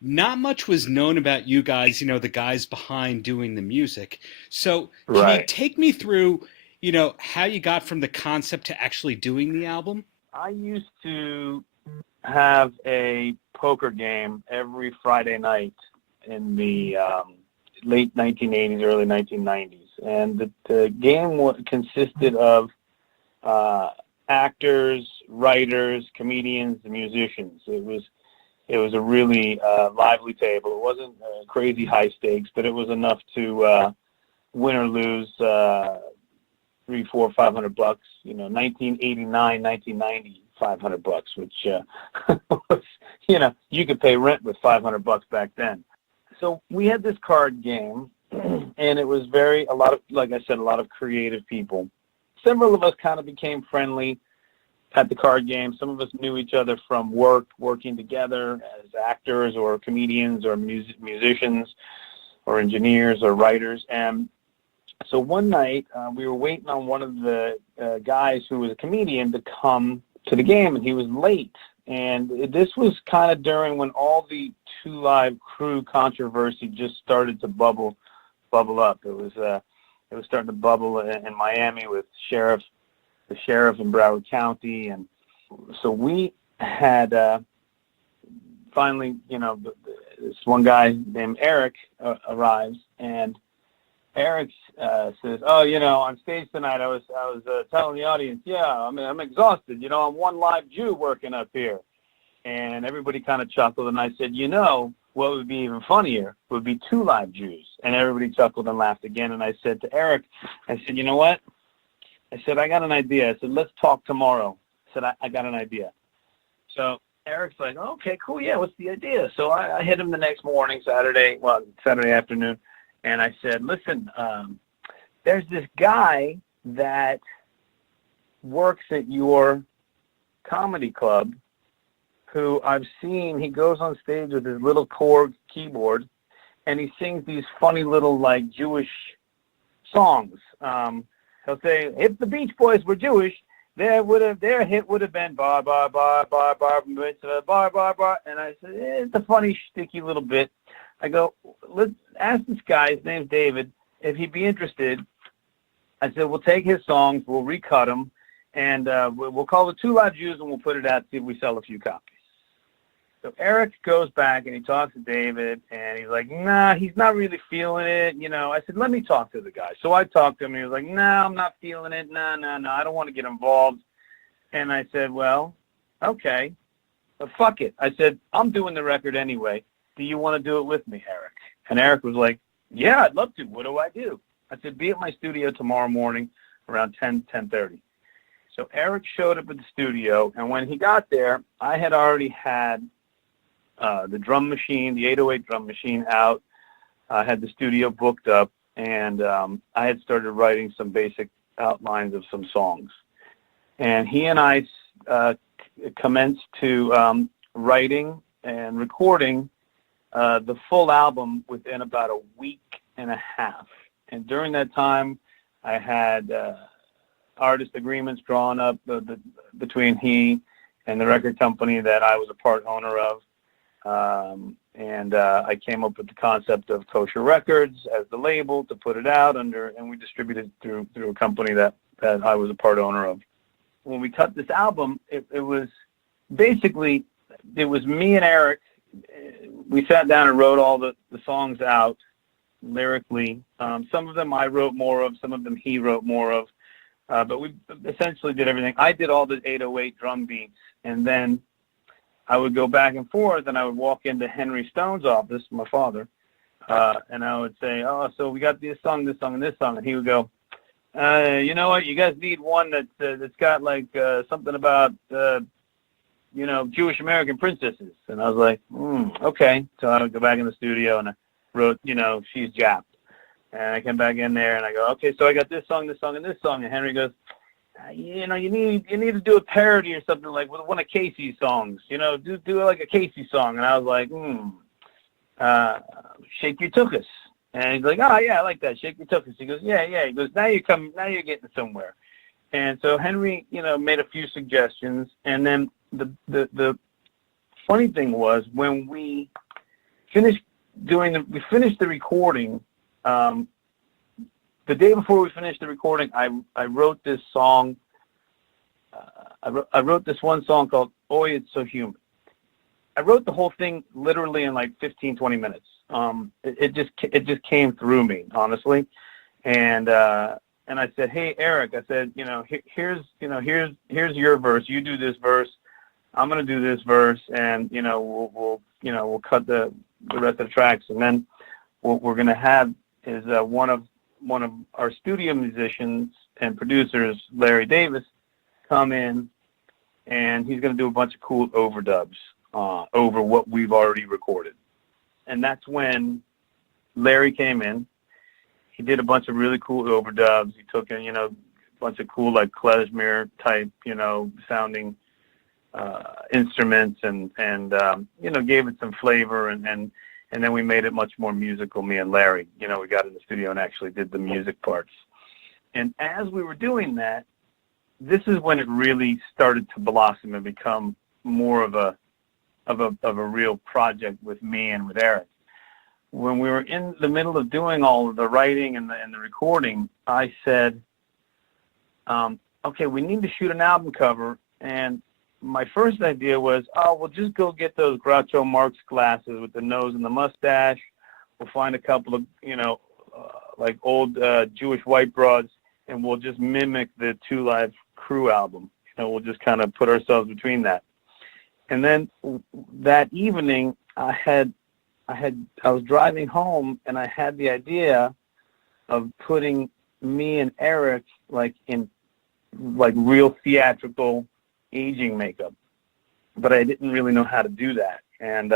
not much was known about you guys, the guys behind doing the music. So can you Right. take me through, how you got from the concept to actually doing the album? I used to have a poker game every Friday night in the late 1980s, early 1990s, and the game consisted of actors, writers, comedians, and musicians. It was a really lively table. It wasn't crazy high stakes, but it was enough to win or lose three, four, $500. 1989, 1990, $500, which was, you could pay rent with $500 back then. So we had this card game, and it was like I said, a lot of creative people. Several of us kind of became friendly at the card game. Some of us knew each other from working together as actors or comedians or musicians or engineers or writers. And so one night we were waiting on one of the guys who was a comedian to come to the game, and he was late. And this was kind of during when all the Two Live Crew controversy just started to bubble up. It was starting to bubble in Miami with the sheriff in Broward County, and so we had finally, this one guy named Eric arrives, and Eric says, "Oh, on stage tonight, I was telling the audience, yeah, I'm exhausted. I'm one live Jew working up here," and everybody kind of chuckled, and I said, what would be even funnier would be two live Jews, and everybody chuckled and laughed again. And I said to Eric, I said, "You know what?" I said, "I got an idea." I said, "Let's talk tomorrow." I said, I got an idea. So Eric's like, "Okay, cool. Yeah, what's the idea?" So I hit him the next morning, Saturday afternoon. And I said, "Listen, there's this guy that works at your comedy club who I've seen, he goes on stage with his little Korg keyboard, and he sings these funny little, like, Jewish songs. He'll say, if the Beach Boys were Jewish, their hit would have been bar, bar, bar, bar, bar, bar, bar, bar." And I said, it's a funny, sticky little bit. I go, let's ask this guy, his name's David, if he'd be interested. I said, we'll take his songs, we'll recut them, and we'll call it Two Live Jews, and we'll put it out, see if we sell a few copies. So Eric goes back, and he talks to David, and he's like, nah, he's not really feeling it. I said, let me talk to the guy. So I talked to him, and he was like, nah, I'm not feeling it. No, I don't want to get involved. And I said, well, okay, but fuck it. I said, I'm doing the record anyway. Do you want to do it with me, Eric? And Eric was like, yeah, I'd love to. What do I do? I said, be at my studio tomorrow morning around 10:30. So Eric showed up at the studio, and when he got there, I had already had the drum machine, the 808 drum machine out. I had the studio booked up, and I had started writing some basic outlines of some songs. And he and I commenced to writing and recording the full album within about a week and a half. And during that time, I had artist agreements drawn up between he and the record company that I was a part owner of. And I came up with the concept of Kosher Records as the label to put it out under, and we distributed through a company that I was a part owner of. When we cut this album, it was basically, it was me and Eric. We sat down and wrote all the songs out lyrically. Some of them I wrote more of, some of them he wrote more of, but we essentially did everything. I did all the 808 drum beats, and then I would go back and forth, and I would walk into Henry Stone's office, my father, and I would say, "Oh, so we got this song, and this song," and he would go, "You know what? You guys need one that's got like something about Jewish American princesses." And I was like, "Okay." So I would go back in the studio and I wrote, "She's Japped," and I came back in there and I go, "Okay, so I got this song, and this song," and Henry goes, you need to do a parody or something like with one of Casey's songs, do like a Casey song." And I was like, "Shake Your Tuchus." And he's like, "Oh yeah, I like that, Shake Your Tuchus." He goes, yeah. He goes, now you're getting somewhere. And so Henry, made a few suggestions. And then the funny thing was when we finished the recording. The day before we finished the recording, I wrote this song. I wrote this one song called "Oy, It's So Human." I wrote the whole thing literally in like 15, 20 minutes. It just came through me, honestly. And I said, "Hey, Eric," I said, here's your verse. You do this verse. I'm gonna do this verse, and we'll cut the rest of the tracks. And then what we're gonna have is one of our studio musicians and producers, Larry Davis, come in, and he's gonna do a bunch of cool overdubs over what we've already recorded. And that's when Larry came in. He did a bunch of really cool overdubs. He took in, a bunch of cool, like, klezmer type, sounding instruments and gave it some flavor. And then we made it much more musical, me and Larry. We got in the studio and actually did the music parts. And as we were doing that, this is when it really started to blossom and become more of a real project with me and with Eric. When we were in the middle of doing all of the writing and the recording, I said, okay, we need to shoot an album cover. And my first idea was, we'll just go get those Groucho Marx glasses with the nose and the mustache. We'll find a couple of, like old Jewish white broads, and we'll just mimic the Two Live Crew album. We'll just kind of put ourselves between that. And then that evening, I was driving home, and I had the idea of putting me and Eric in real theatrical aging makeup, but I didn't really know how to do that. And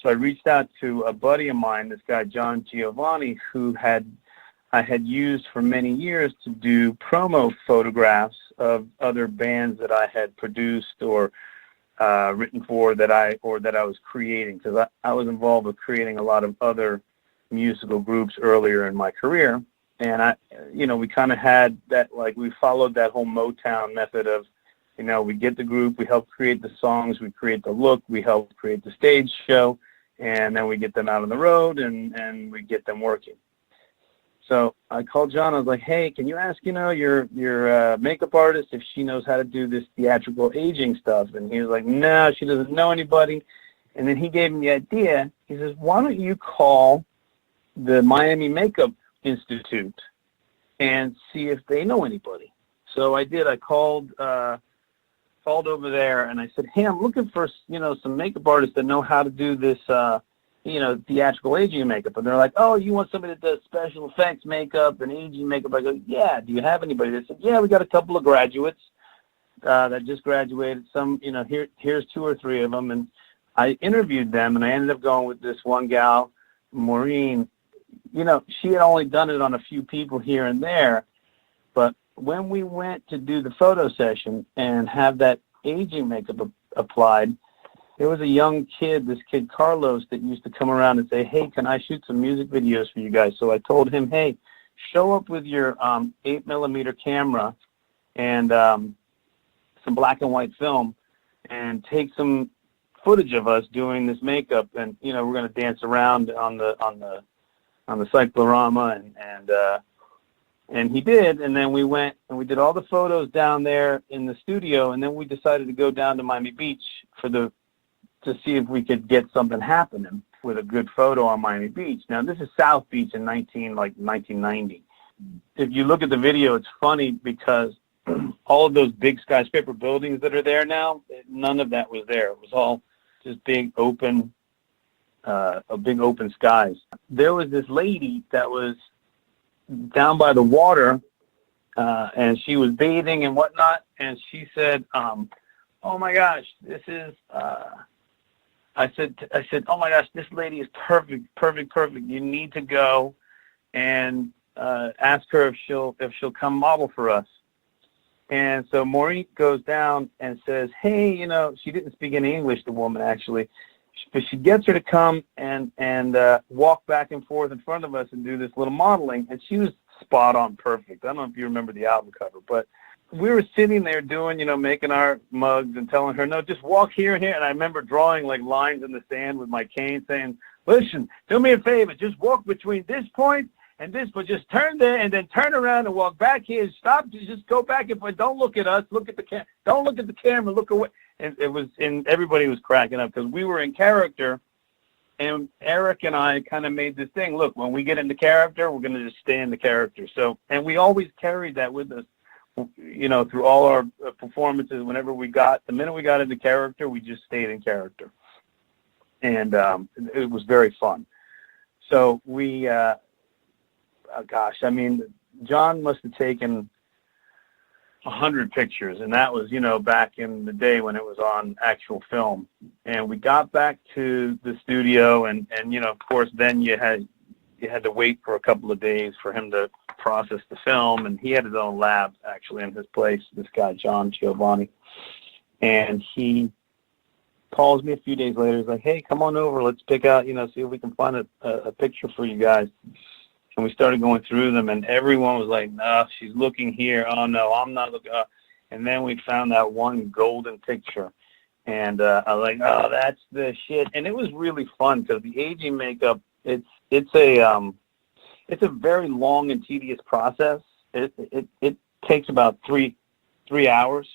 so I reached out to a buddy of mine, this guy John Giovanni, who I had used for many years to do promo photographs of other bands that I had produced or written for that I was creating, because I was involved with creating a lot of other musical groups earlier in my career. And we kind of had that, we followed that whole Motown method of, we get the group, we help create the songs, we create the look, we help create the stage show, and then we get them out on the road and we get them working. So I called John. I was like, hey, can you ask, your makeup artist if she knows how to do this theatrical aging stuff? And he was like, no, she doesn't know anybody. And then he gave me the idea. He says, why don't you call the Miami Makeup Institute and see if they know anybody? So I did. I called over there, and I said, hey, I'm looking for, some makeup artists that know how to do this, theatrical aging makeup. And they're like, oh, you want somebody that does special effects makeup and aging makeup? I go, yeah. Do you have anybody? They said, yeah, we got a couple of graduates that just graduated. Some, here's 2 or 3 of them. And I interviewed them, and I ended up going with this one gal, Maureen. She had only done it on a few people here and there, but when we went to do the photo session and have that aging makeup applied, there was a young kid, this kid Carlos, that used to come around and say, hey, can I shoot some music videos for you guys? So I told him, hey, show up with your 8mm camera and some black and white film and take some footage of us doing this makeup. And, we're going to dance around on the cyclorama, and he did. And then we went and we did all the photos down there in the studio, and then we decided to go down to Miami Beach to see if we could get something happening with a good photo on Miami Beach. Now, this is South Beach in 1990. If you look at the video, it's funny because all of those big skyscraper buildings that are there now, none of that was there. It was all just big open skies. There was this lady that was down by the water, and she was bathing and whatnot, and she said, oh my gosh, this is, I said, oh my gosh, this lady is perfect. You need to go and ask her if she'll come model for us. And so Maureen goes down and says, hey, she didn't speak any English, the woman, actually, but she gets her to come and walk back and forth in front of us and do this little modeling. And she was spot on perfect. I don't know if you remember the album cover, but we were sitting there doing, making our mugs and telling her, no, just walk here and here. And I remember drawing like lines in the sand with my cane saying, listen, do me a favor, just walk between this point and this, but just turn there and then turn around and walk back here. Stop, just go back and don't look at us. Look at the camera. Don't look at the camera. Look away. And everybody was cracking up because we were in character. And Eric and I kind of made this thing. Look, when we get into character, we're going to just stay in the character. So, and we always carried that with us, through all our performances. Whenever the minute we got into character, we just stayed in character, and it was very fun. So we. John must have taken 100 pictures, and that was, back in the day when it was on actual film. And we got back to the studio, and of course, then you had to wait for a couple of days for him to process the film, and he had his own lab actually in his place. This guy, John Giovanni, and he calls me a few days later. He's like, "Hey, come on over. Let's pick out, see if we can find a picture for you guys." And we started going through them, and everyone was like, no, she's looking here. Oh, no, I'm not looking. And then we found that one golden picture. And I was like, oh, that's the shit. And it was really fun because the aging makeup, it's a very long and tedious process. It takes about 4 hours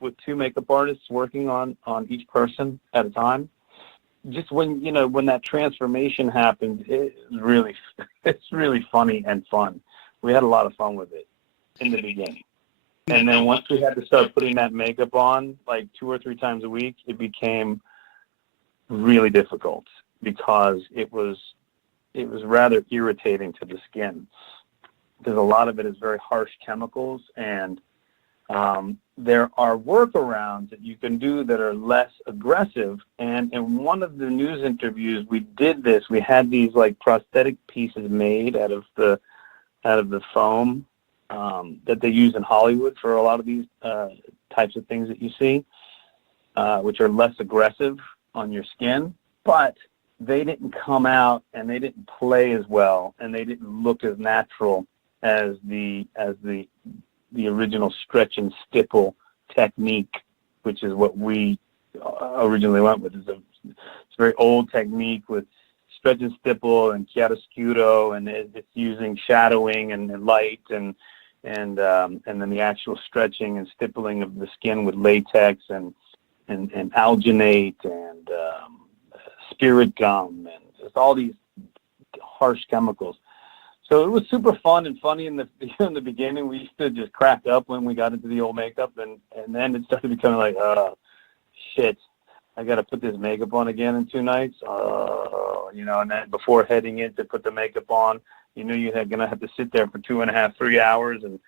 with 2 makeup artists working on each person at a time. Just when that transformation happened, it's really funny and fun. We had a lot of fun with it in the beginning. And then once we had to start putting that makeup on like 2 or 3 times a week, it became really difficult because it was rather irritating to the skin because a lot of it is very harsh chemicals, and there are workarounds that you can do that are less aggressive. And in one of the news interviews, we did this. We had these like prosthetic pieces made out of the foam that they use in Hollywood for a lot of these types of things that you see, which are less aggressive on your skin, but they didn't come out and they didn't play as well, and they didn't look as natural as the original stretch and stipple technique, which is what we originally went with. It's a very old technique with stretch and stipple and chiaroscuro, and it's using shadowing and light and then the actual stretching and stippling of the skin with latex and alginate and spirit gum and just all these harsh chemicals. So it was super fun and funny in the beginning. We used to just crack up when we got into the old makeup, and then it started becoming like, shit, I got to put this makeup on again in 2 nights. And then before heading in to put the makeup on, you're going to have to sit there for 2.5, 3 hours, and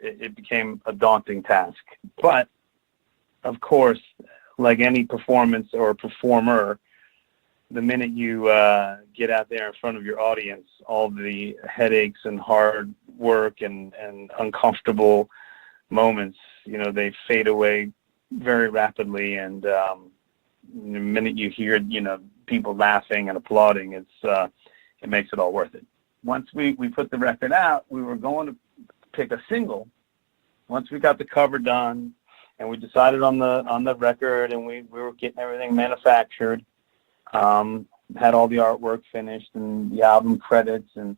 it became a daunting task. But of course, like any performance or performer, the minute you get out there in front of your audience, all the headaches and hard work and uncomfortable moments, they fade away very rapidly. And the minute you hear, people laughing and applauding, it makes it all worth it. Once we put the record out, we were going to pick a single. Once we got the cover done and we decided on the record and we were getting everything manufactured, had all the artwork finished and the album credits, and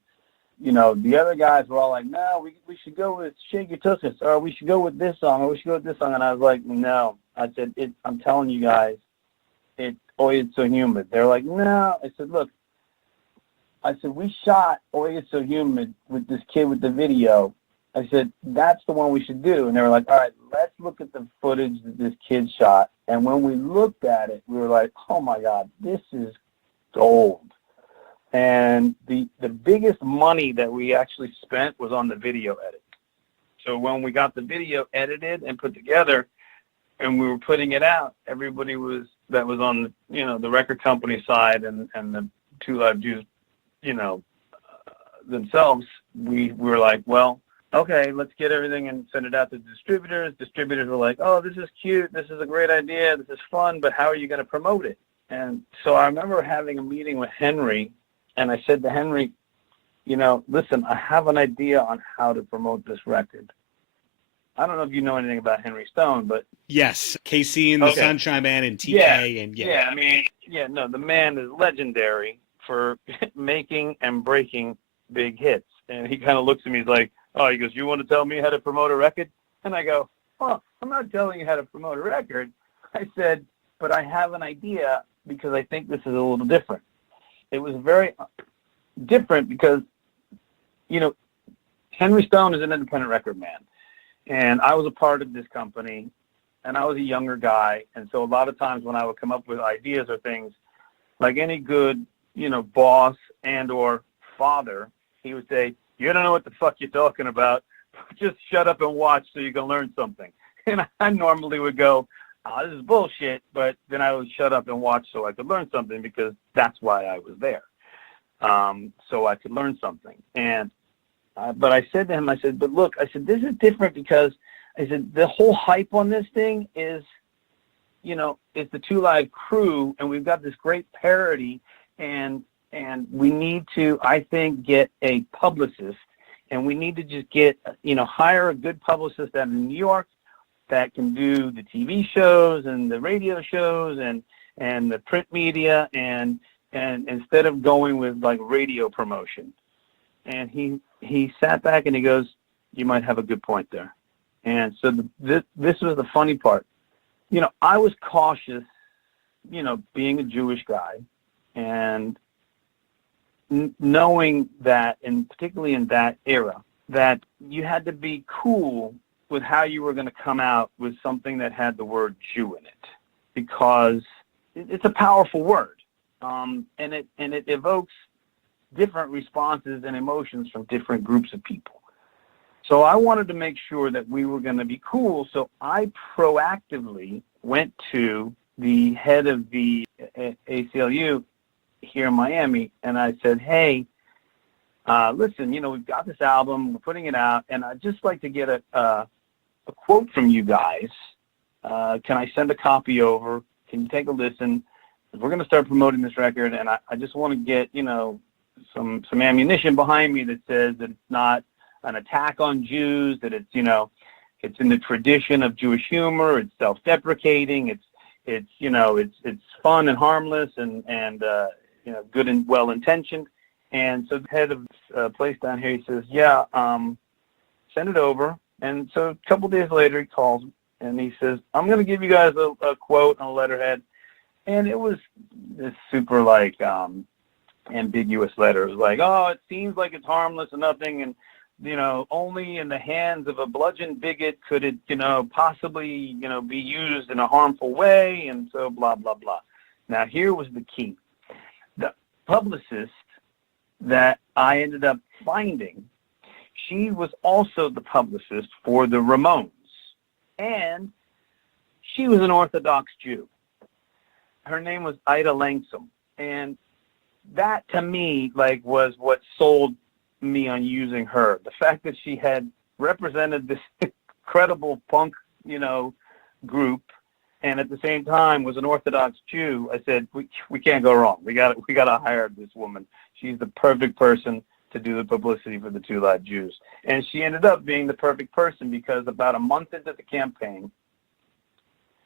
the other guys were all like, no, we should go with Shake Your Tuchus, or we should go with this song, or we should go with this song. And I was like, no. I said, I'm telling you guys, Oy It's So Humid. They're like, no. I said, look, we shot Oy It's So Humid with this kid with the video. I said, that's the one we should do. And they were like, all right, let's look at the footage that this kid shot. And when we looked at it, we were like, oh my God, this is gold. And the biggest money that we actually spent was on the video edit. So when we got the video edited and put together and we were putting it out, everybody that was on, the record company side and the 2 Live Jews, themselves, we were like, well, okay, let's get everything and send it out to distributors. Distributors were like, oh, this is cute. This is a great idea. This is fun, but how are you going to promote it? And so I remember having a meeting with Henry, and I said to Henry, listen, I have an idea on how to promote this record. I don't know if you know anything about Henry Stone, but yes, KC and the Sunshine Band and TK and the man is legendary for making and breaking big hits. And he kind of looks at me, he's like, he goes, you want to tell me how to promote a record? And I go, well, I'm not telling you how to promote a record. I said, but I have an idea because I think this is a little different. It was very different because, Henry Stone is an independent record man. And I was a part of this company, and I was a younger guy. And so a lot of times when I would come up with ideas or things, like any good, boss and or father, he would say, you don't know what the fuck you're talking about. Just shut up and watch so you can learn something. And I normally would go, this is bullshit. But then I would shut up and watch so I could learn something, because that's why I was there. So I could learn something. And but I said to him, I said, but look, I said, this is different because I said, the whole hype on this thing is, it's the Two Live Crew, and we've got this great parody, and we need to, I think, get a publicist, and we need to just get, hire a good publicist out in New York that can do the TV shows and the radio shows and the print media, and instead of going with like radio promotion. And he sat back and he goes, you might have a good point there. And so this was the funny part. I was cautious, being a Jewish guy, and knowing that, and particularly in that era, that you had to be cool with how you were going to come out with something that had the word Jew in it, because it's a powerful word, and it evokes different responses and emotions from different groups of people. So I wanted to make sure that we were going to be cool. So I proactively went to the head of the ACLU here in Miami, and I said, hey, listen, we've got this album, we're putting it out, and I'd just like to get a quote from you guys. Can I send a copy over? Can you take a listen? We're going to start promoting this record, and I just want to get, some ammunition behind me that says that it's not an attack on Jews, that it's, it's in the tradition of Jewish humor, it's self-deprecating, it's fun and harmless and good and well-intentioned. And so the head of the place down here, he says, send it over. And so a couple days later, he calls and he says, I'm going to give you guys a quote on a letterhead. And it was this super ambiguous letter. It was like, it seems like it's harmless and nothing, and only in the hands of a bludgeon bigot could it possibly be used in a harmful way, and so blah blah blah. Now here was the key. The publicist that I ended up finding, she was also the publicist for the Ramones, and she was an Orthodox Jew. Her name was Ida Langsam, and that to me was what sold me on using her. The fact that she had represented this incredible punk, group, and at the same time was an Orthodox Jew, I said, we can't go wrong. We got to hire this woman. She's the perfect person to do the publicity for the Two Live Jews. And she ended up being the perfect person, because about a month into the campaign,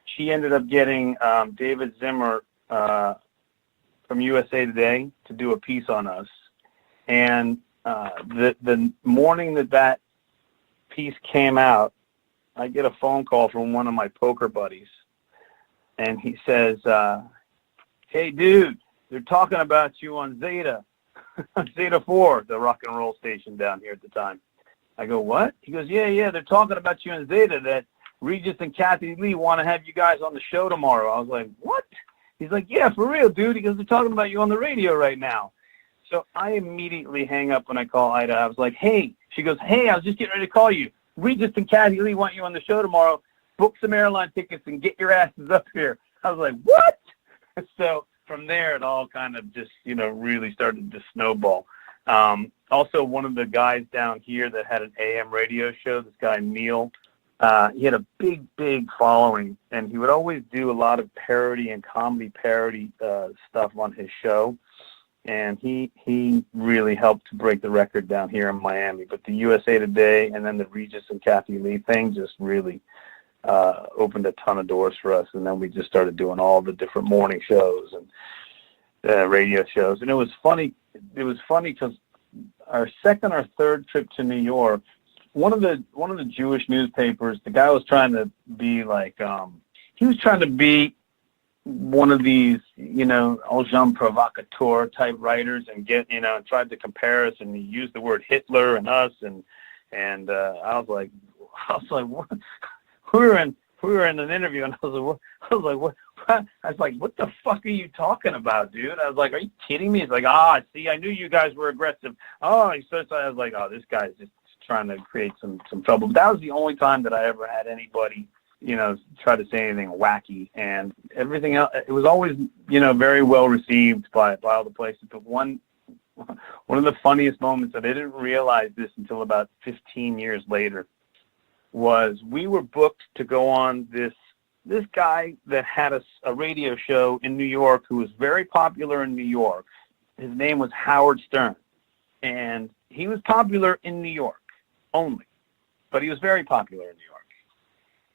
she ended up getting David Zimmer from USA Today to do a piece on us. And the morning that piece came out, I get a phone call from one of my poker buddies, and he says, hey dude, they're talking about you on Zeta, Zeta 4, the rock and roll station down here at the time. I go, what? He goes, yeah, they're talking about you on Zeta, that Regis and Kathy Lee want to have you guys on the show tomorrow. I was like, what? He's like, yeah, for real, dude. He goes, they're talking about you on the radio right now. So I immediately hang up when I call Ida. I was like, hey. She goes, hey, I was just getting ready to call you. Regis and Kathy Lee want you on the show tomorrow. Book some airline tickets and get your asses up here. I was like, what? So from there, it all kind of just, really started to snowball. Also, one of the guys down here that had an AM radio show, this guy Neil, he had a big following, and he would always do a lot of parody and comedy parody stuff on his show. and he really helped to break the record down here in Miami. But the USA Today and then the Regis and Kathy Lee thing just really opened a ton of doors for us. And then we just started doing all the different morning shows and radio shows. And it was funny. It was funny because our second or third trip to New York, one of the Jewish newspapers, the guy was trying to be like, he was trying to be one of these, agent provocateur type writers and tried to compare us, and he used the word Hitler and us, and I was like, what? we were in an interview, and I was like, what the fuck are you talking about, dude? I was like, are you kidding me? He's like, see, I knew you guys were aggressive. I was like, this guy's just trying to create some trouble. But that was the only time that I ever had anybody try to say anything wacky, and everything else, it was always, very well received by all the places. But one of the funniest moments that I didn't realize this until about 15 years later was we were booked to go on this guy that had a radio show in New York who was very popular in New York. His name was Howard Stern, and he was popular in New York only, but he was very popular in New York.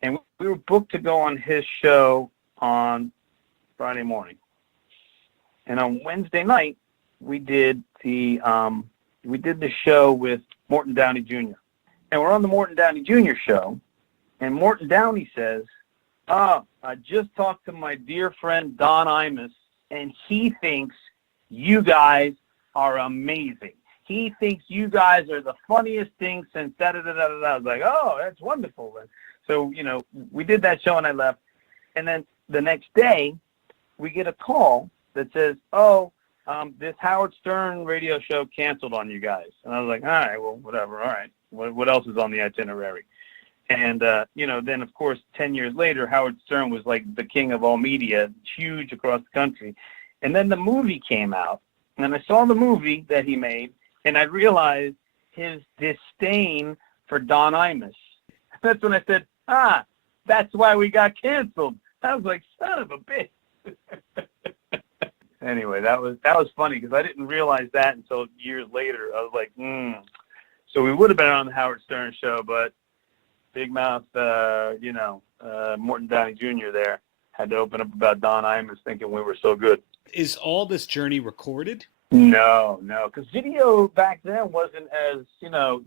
And we were booked to go on his show on Friday morning. And on Wednesday night, we did the show with Morton Downey Jr. And we're on the Morton Downey Jr. show, and Morton Downey says, I just talked to my dear friend Don Imus, and he thinks you guys are amazing. He thinks you guys are the funniest thing since da-da-da-da-da. I was like, oh, that's wonderful. So, we did that show and I left. And then the next day, we get a call that says, this Howard Stern radio show canceled on you guys. And I was like, all right, well, whatever. All right. What else is on the itinerary? And, then, of course, 10 years later, Howard Stern was like the king of all media, huge across the country. And then the movie came out. And I saw the movie that he made, and I realized his disdain for Don Imus. That's when I said, that's why we got canceled. I was like, son of a bitch. Anyway, that was funny because I didn't realize that until years later. I was like, So we would have been on the Howard Stern show, but Big Mouth, Morton Downey Jr. there had to open up about Don Imus thinking we were so good. Is all this journey recorded? No, because video back then wasn't as,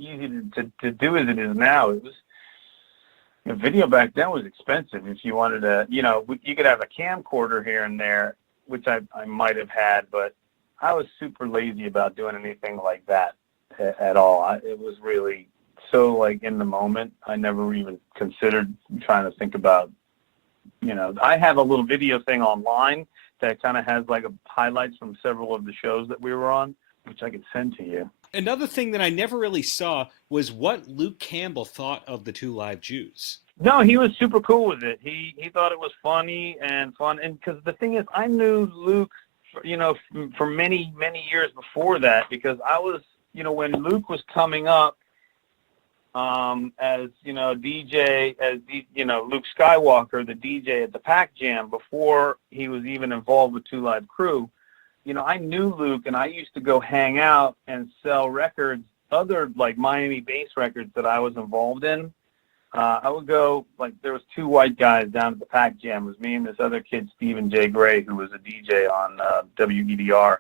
easy to do as it is now. It was, video back then was expensive. If you wanted to, you could have a camcorder here and there, which I might have had, but I was super lazy about doing anything like that at all. It was really so like in the moment. I never even considered trying to think about, I have a little video thing online that kind of has like highlights from several of the shows that we were on, which I could send to you. Another thing that I never really saw was what Luke Campbell thought of the Two Live Jews. No, he was super cool with it. He thought it was funny and fun. And because the thing is, I knew Luke, for many, many years before that, because I was, when Luke was coming up as, DJ, Luke Skywalker, the DJ at the Pac Jam, before he was even involved with Two Live Crew, I knew Luke, and I used to go hang out and sell records, other like Miami bass records that I was involved in. I would go, like, there was two white guys down at the Pac Jam. It was me and this other kid, Stephen J. Gray, who was a DJ on WEDR.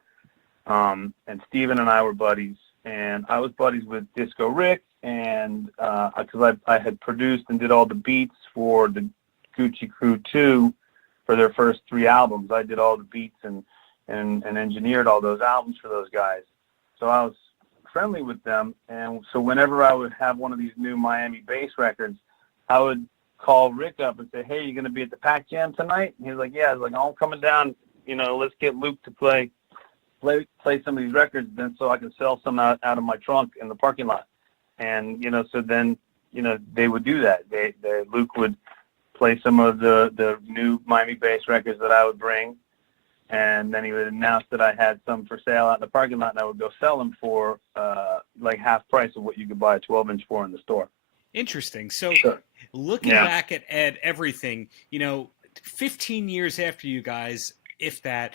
And Stephen and I were buddies. And I was buddies with Disco Rick, and because I had produced and did all the beats for the Gucci Crew 2 for their first 3 albums. I did all the beats and engineered all those albums for those guys. So I was friendly with them, and so whenever I would have one of these new Miami bass records, I would call Rick up and say, hey, you going to be at the Pac Jam tonight? And he was like, yeah. I was like, oh, I'm coming down, let's get Luke to play some of these records then so I can sell some out of my trunk in the parking lot. And, so then, they would do that. Luke would play some of the new Miami bass records that I would bring. And then he would announce that I had some for sale out in the parking lot, and I would go sell them for like half price of what you could buy a 12-inch for in the store. Interesting. So Sure. Looking back at everything, 15 years after you guys, if that,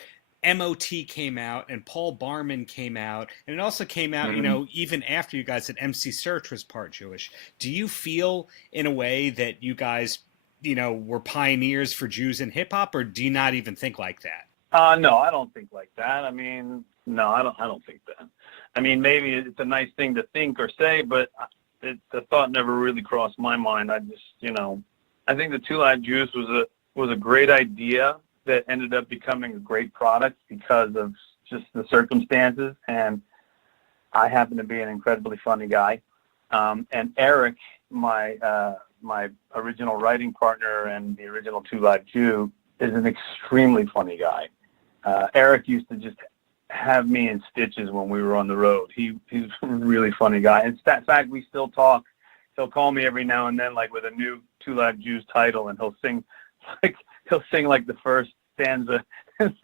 MOT came out and Paul Barman came out, and it also came out, even after you guys, that MC Search was part Jewish. Do you feel in a way that you guys, were pioneers for Jews in hip hop, or do you not even think like that? No, I don't think like that. I mean, no, I don't think that. I mean, maybe it's a nice thing to think or say, but the thought never really crossed my mind. I just, I think the Two Live Jews was a great idea that ended up becoming a great product because of just the circumstances. And I happen to be an incredibly funny guy. And Eric, my original writing partner and the original Two Live Jew, is an extremely funny guy. Eric used to just have me in stitches when we were on the road. He's a really funny guy. In fact, we still talk. He'll call me every now and then, like with a new Two Live Jews title, and he'll sing like the first stanza, and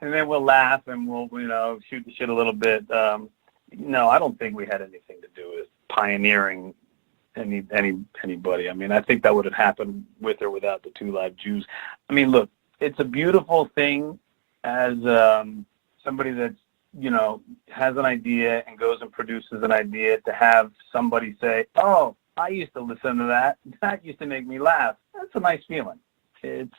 then we'll laugh and we'll shoot the shit a little bit. No, I don't think we had anything to do with pioneering anybody. I mean, I think that would have happened with or without the Two Live Jews. I mean, look, it's a beautiful thing as somebody that's has an idea and goes and produces an idea, to have somebody say, "Oh, I used to listen to that. That used to make me laugh." That's a nice feeling. It's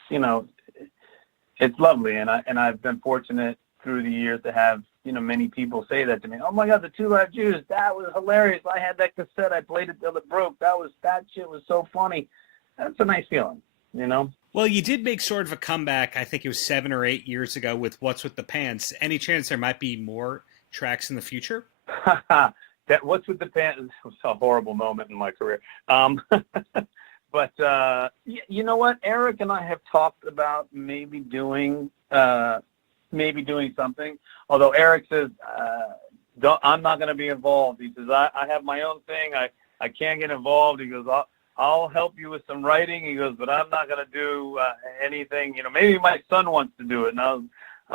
it's lovely, and I've been fortunate through the years to have many people say that to me. "Oh my God, the Two Live Jews, that was hilarious. I had that cassette. I played it till it broke. That shit was so funny." That's a nice feeling, Well, you did make sort of a comeback, I think it was 7 or 8 years ago, with What's With the Pants. Any chance there might be more tracks in the future? That What's With the Pants was a horrible moment in my career. But you know what? Eric and I have talked about maybe doing something. Although Eric says, I'm not going to be involved. He says, I have my own thing. I can't get involved. He goes, I'll help you with some writing. He goes, but I'm not going to do anything. Maybe my son wants to do it. And I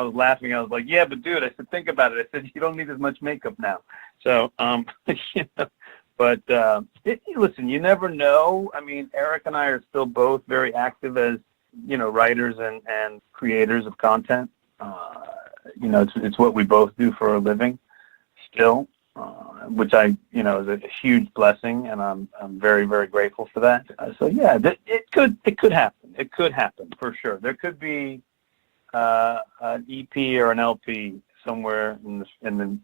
was laughing. I was like, yeah, but dude, I said, think about it. I said, you don't need as much makeup now. So, but listen, you never know. I mean, Eric and I are still both very active as, writers and creators of content. It's what we both do for a living still. Which is a huge blessing, and I'm very, very grateful for that. So yeah, it could happen. It could happen for sure. There could be an EP or an LP somewhere in the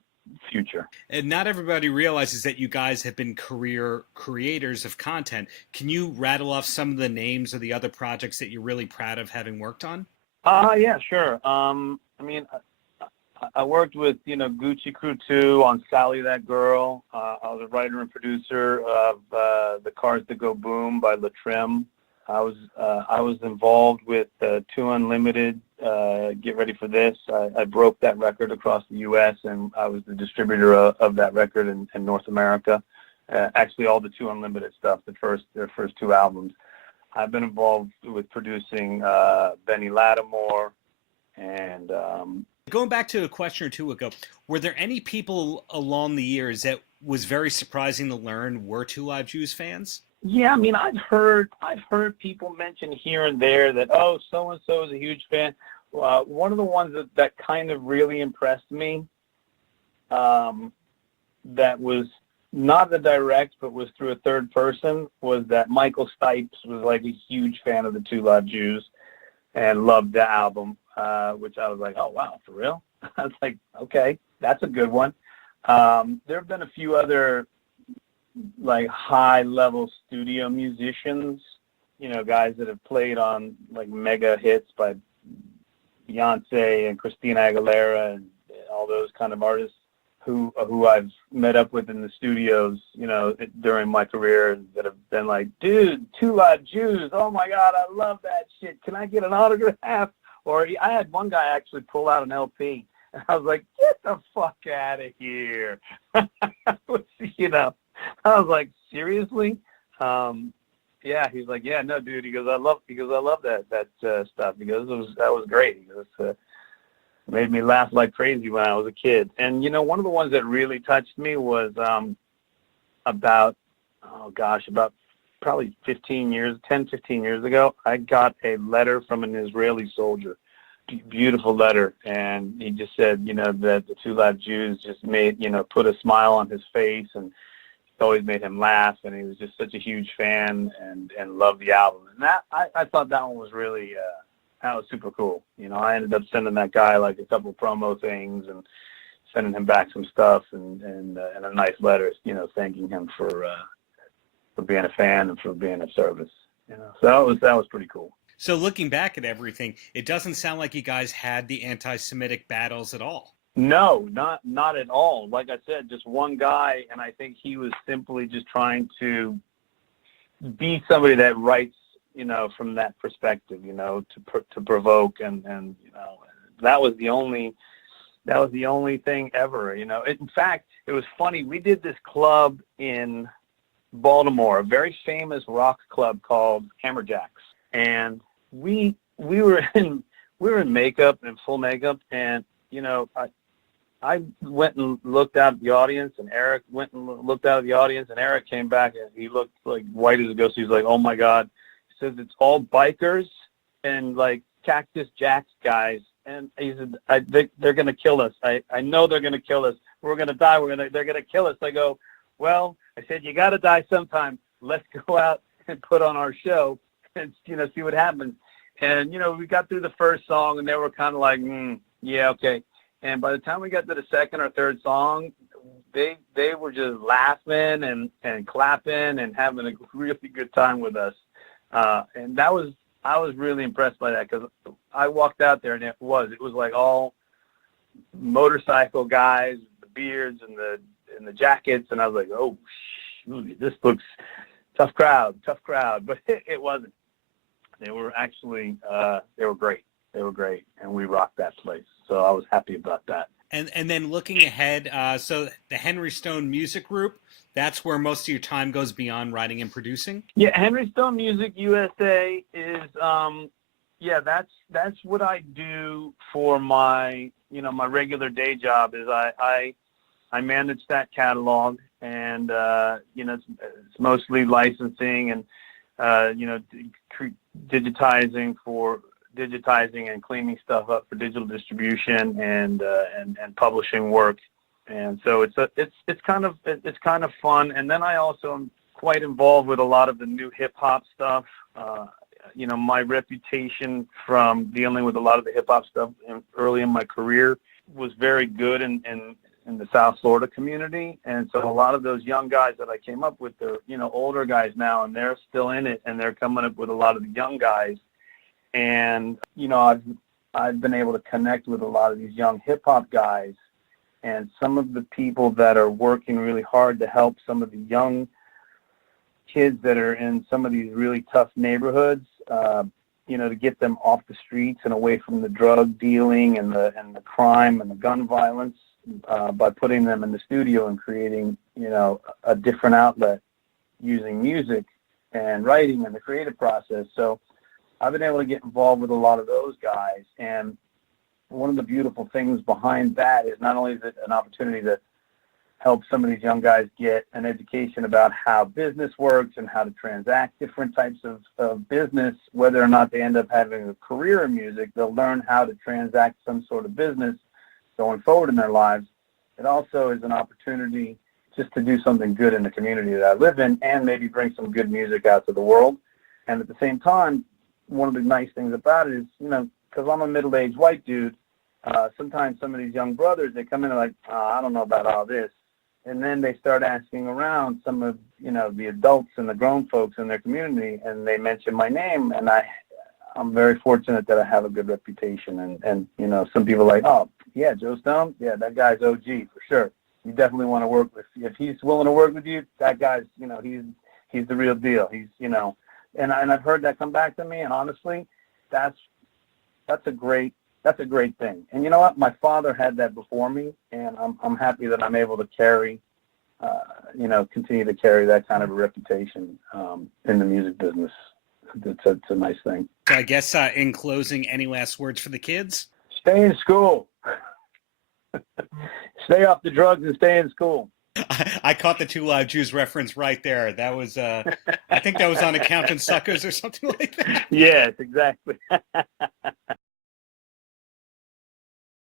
future. And not everybody realizes that you guys have been career creators of content. Can you rattle off some of the names of the other projects that you're really proud of having worked on? Yeah, sure. I worked with, Gucci Crew 2 on Sally That Girl. I was a writer and producer of The Cars That Go Boom by Latrim. I was involved with 2 Unlimited, Get Ready for This. I broke that record across the U.S., and I was the distributor of that record in North America. Actually, all the 2 Unlimited stuff, their first 2 albums. I've been involved with producing Benny Lattimore and... Going back to a question or two ago, were there any people along the years that was very surprising to learn were Two Live Jews fans? Yeah, I mean, I've heard people mention here and there that, oh, so-and-so is a huge fan. One of the ones that kind of really impressed me, that was not the direct, but was through a third person, was that Michael Stipes was like a huge fan of the Two Live Jews and loved the album. Which I was like, oh, wow, for real? I was like, okay, that's a good one. There have been a few other, like, high-level studio musicians, guys that have played on, like, mega hits by Beyonce and Christina Aguilera and all those kind of artists who I've met up with in the studios, during my career, that have been like, dude, Two Live Jews, oh, my God, I love that shit. Can I get an autograph? Or I had one guy actually pull out an LP, and I was like, get the fuck out of here. I was like, seriously? Yeah, he's like, yeah, no, dude. He goes, I love that stuff. He goes, that was great. He goes, it made me laugh like crazy when I was a kid. And, one of the ones that really touched me was about probably 10, 15 years ago, I got a letter from an Israeli soldier beautiful letter, and he just said, that the Two Live Jews just made, put a smile on his face, and it always made him laugh, and he was just such a huge fan and loved the album. And that I thought that one was really that was super cool. I ended up sending that guy like a couple promo things and sending him back some stuff and a nice letter, thanking him for being a fan and for being of service. So that was pretty cool. So looking back at everything, it doesn't sound like you guys had the anti-Semitic battles at all. No, not at all. Like I said, just one guy, and I think he was simply just trying to be somebody that writes, from that perspective, to provoke, and that was the only thing ever. In fact, it was funny. We did this club in Baltimore, a very famous rock club called Hammerjacks, and we were in makeup and full makeup, and I went and looked out at the audience, and Eric went and looked out at the audience, and Eric came back and he looked like white as a ghost. He was like, "Oh my God!" He says, "It's all bikers and like Cactus Jacks guys," and he said, "They're gonna kill us. I know they're gonna kill us. We're gonna die. They're gonna kill us." I go, "Well," I said, "you got to die sometime. Let's go out and put on our show and, see what happens." And, we got through the first song and they were kind of like, yeah, okay. And by the time we got to the second or third song, they were just laughing and clapping and having a really good time with us. And I was really impressed by that, because I walked out there and it was like all motorcycle guys, the beards and the jackets. And I was like, oh, this looks tough crowd, but it wasn't. They were actually, they were great. And we rocked that place. So I was happy about that. And then looking ahead, so the Henry Stone Music Group, that's where most of your time goes beyond writing and producing? Yeah, Henry Stone Music USA is, that's what I do for my, my regular day job. Is I manage that catalog, and, it's mostly licensing and, digitizing and cleaning stuff up for digital distribution and publishing work. And so it's kind of fun. And then I also am quite involved with a lot of the new hip hop stuff. My reputation from dealing with a lot of the hip hop stuff early in my career was very good in the South Florida community. And so a lot of those young guys that I came up with, they're, older guys now, and they're still in it, and they're coming up with a lot of the young guys. And, I've been able to connect with a lot of these young hip hop guys, and some of the people that are working really hard to help some of the young kids that are in some of these really tough neighborhoods, to get them off the streets and away from the drug dealing and the crime and the gun violence, by putting them in the studio and creating, a different outlet using music and writing and the creative process. So I've been able to get involved with a lot of those guys. And one of the beautiful things behind that is not only is it an opportunity to help some of these young guys get an education about how business works and how to transact different types of business, whether or not they end up having a career in music, they'll learn how to transact some sort of business going forward in their lives. It also is an opportunity just to do something good in the community that I live in, and maybe bring some good music out to the world. And at the same time, one of the nice things about it is, because I'm a middle-aged white dude, sometimes some of these young brothers, they come in and like, I don't know about all this. And then they start asking around some of, the adults and the grown folks in their community, and they mention my name. And I'm very fortunate that I have a good reputation. And some people are like, oh, yeah, Joe Stone? Yeah, that guy's OG for sure. You definitely want to work with, if he's willing to work with you, that guy's, he's the real deal. He's, and I've heard that come back to me. And honestly, that's a great thing. And you know what? My father had that before me, and I'm happy that I'm able to carry, continue to carry that kind of a reputation in the music business. It's a nice thing. So I guess in closing, any last words for the kids? Stay in school. Stay off the drugs and stay in school. I caught the Two Live Jews reference right there. That was, I think that was on Accountant Suckers or something like that. Yes, exactly.